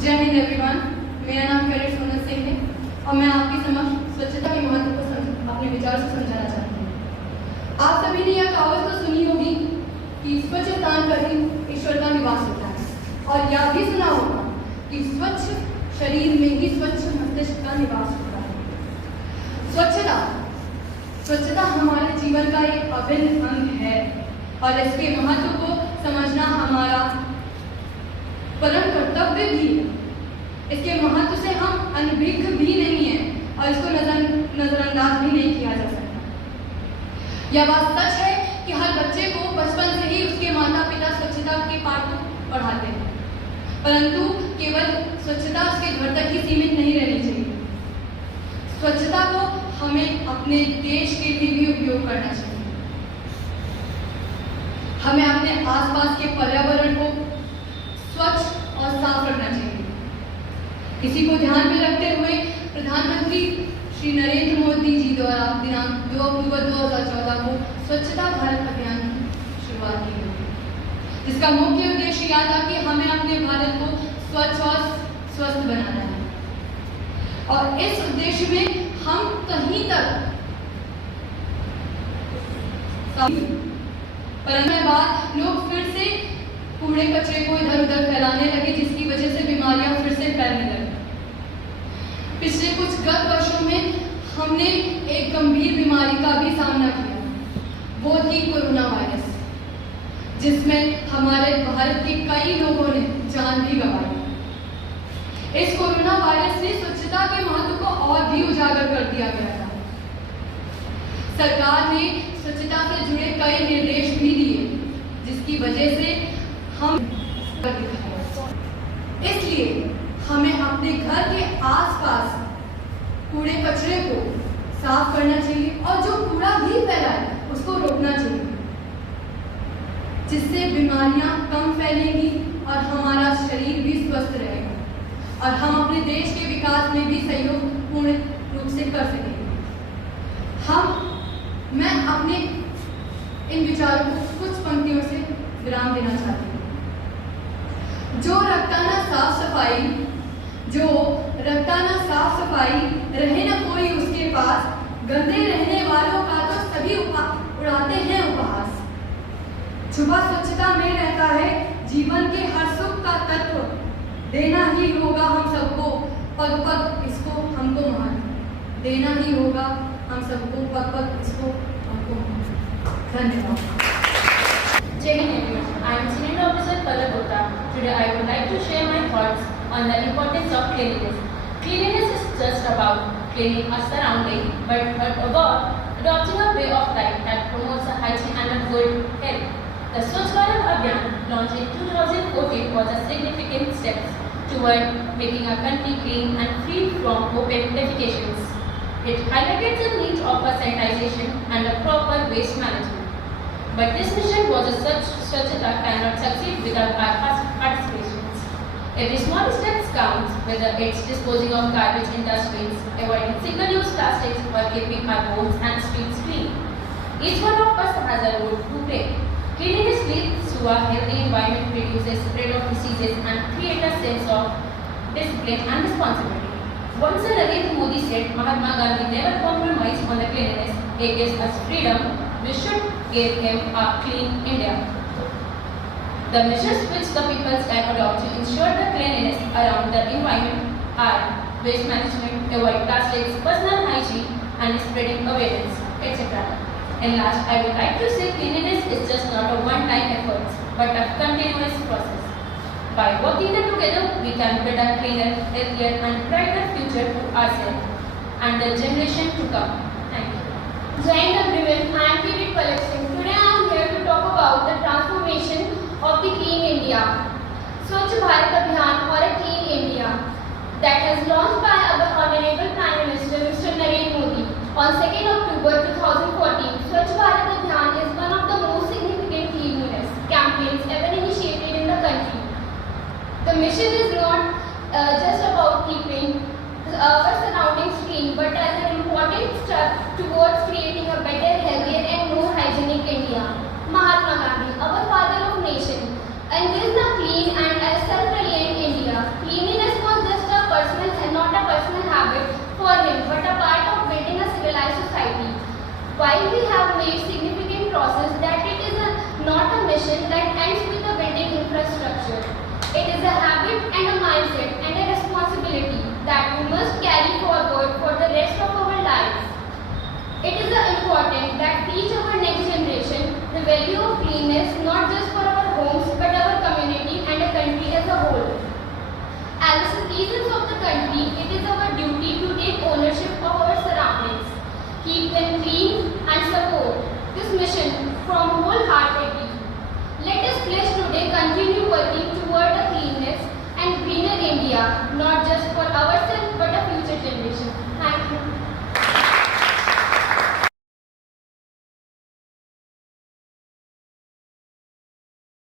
जय हिंद एवरीवन, मेरा नाम करेक्ट सोनल सिंह है और मैं आपके समक्ष स्वच्छता के महत्व को अपने विचार से समझाना चाहती हूँ। आप सभी ने यह कहावत तो सुनी होगी कि स्वच्छ स्थान पर ही ईश्वर का निवास होता है, और यह भी सुना होगा कि स्वच्छ शरीर में ही स्वच्छ मस्तिष्क का निवास होता है। स्वच्छता हमारे जीवन का एक अभिन्न अंग है और इसके महत्व को समझना हमारा परम कर्तव्य भी है। इसके महत्व से हम अनभिज्ञ भी नहीं है और इसको नजरअंदाज भी नहीं किया जा सकता। यह बात सच है कि हर बच्चे को बचपन से ही उसके माता पिता स्वच्छता के पाठ पढ़ाते हैं, परंतु केवल स्वच्छता उसके घर तक ही सीमित नहीं रहनी चाहिए। स्वच्छता को हमें अपने देश के लिए भी उपयोग करना चाहिए। हमें अपने आसपास के पर्यावरण को स्वच्छ और साफ रखना चाहिए। इसी को ध्यान में रखते हुए प्रधानमंत्री श्री नरेंद्र मोदी जी द्वारा दिनांक 2 अक्टूबर 2014 को स्वच्छता भारत अभियान की शुरुआत की गई, जिसका मुख्य उद्देश्य यह था कि हमें अपने भारत को स्वच्छ और स्वस्थ बनाना है। और इस उद्देश्य में हम कहीं तक परंतु बाद लोग फिर से कूड़े कचरे को इधर उधर फैलाने लगे, जिसकी वजह से बीमारियां फिर से फैलने लगी। पिछले कुछ गत वर्षों में हमने एक गंभीर बीमारी का भी सामना किया, वो थी कोरोना वायरस, जिसमें हमारे भारत के कई लोगों ने जान भी गंवाई। इस कोरोना वायरस ने स्वच्छता के महत्व को और भी उजागर कर दिया गया था। सरकार ने स्वच्छता से जुड़े कई निर्देश भी दिए, जिसकी वजह से हम इसलिए हमें अपने घर के आसपास कूड़े कचरे को साफ करना चाहिए और जो कूड़ा भी फैलाए उसको रोकना चाहिए, जिससे बीमारियां कम फैलेंगी और हमारा शरीर भी स्वस्थ रहेगा और हम अपने देश के विकास में भी सहयोग पूर्ण रूप से कर सकेंगे। मैं अपने इन विचारों को कुछ पंक्तियों से विराम देना चाहती हूँ। जो रखता ना साफ सफाई रहे न कोई उसके पास, गंदे रहने वालों का तो सभी उड़ाते हैं उपहास। छुपा स्वच्छता में रहता है जीवन के हर सुख का तत्व, देना ही होगा हम सबको पग पग इसको हमको महत्व, देना ही होगा हम सबको पग पग इसको हमको महत्व। धन्यवाद। Jai Hind everyone. I am Senior Officer Palak Gupta. Today I would like to share my thoughts on the importance of cleanliness. Cleanliness is just about cleaning our surroundings, but about adopting a way of life that promotes a hygiene and a good health. The Swachh Bharat Abhiyan, launched in 2014, was a significant step toward making our country clean and free from open defecations. It highlighted the need of a sanitization and a proper waste management. But this mission was a swachhata cannot succeed without our participations. Every small step counts, whether it's disposing of garbage in dustbins, avoiding single-use plastics, or keeping our homes and streets clean. Each one of us has a role to play. Cleanliness leads to a healthy environment, reduces spread of diseases, and creates a sense of discipline and responsibility. Once Narendra Modi said, Mahatma Gandhi never compromised on the cleanliness. He gives us freedom. We should give him a clean India. The measures which the people can adopt to ensure the cleanliness around the environment are waste management, avoid plastics, personal hygiene, and spreading awareness, etc. And last, I would like to say cleanliness is just not a one-time effort, but a continuous process. By working together, we can build a cleaner, healthier, and brighter future for ourselves and the generation to come. Thank you. Jai Hind everyone, I am Kirit Palak Singh. Today I am here to talk about the transformation of the Clean India. Swachh Bharat Abhiyan, or a Clean India, that has launched by our Honorable Prime Minister Mr. Narendra Modi on 2nd October 2014. Swachh Bharat Abhiyan is one of the most significant cleanliness campaigns ever initiated in the country. The mission is not just about keeping our surroundings clean, but as an important step towards creating a better, healthier and more hygienic India. Mahatma Gandhi, our father of nation, and this is a clean and a self-reliant India. Cleanliness value of cleanliness not just for our homes but our community and a country as a whole. As citizens of the country, it is our duty to take ownership of our surroundings, keep them clean and support this mission from wholeheartedly.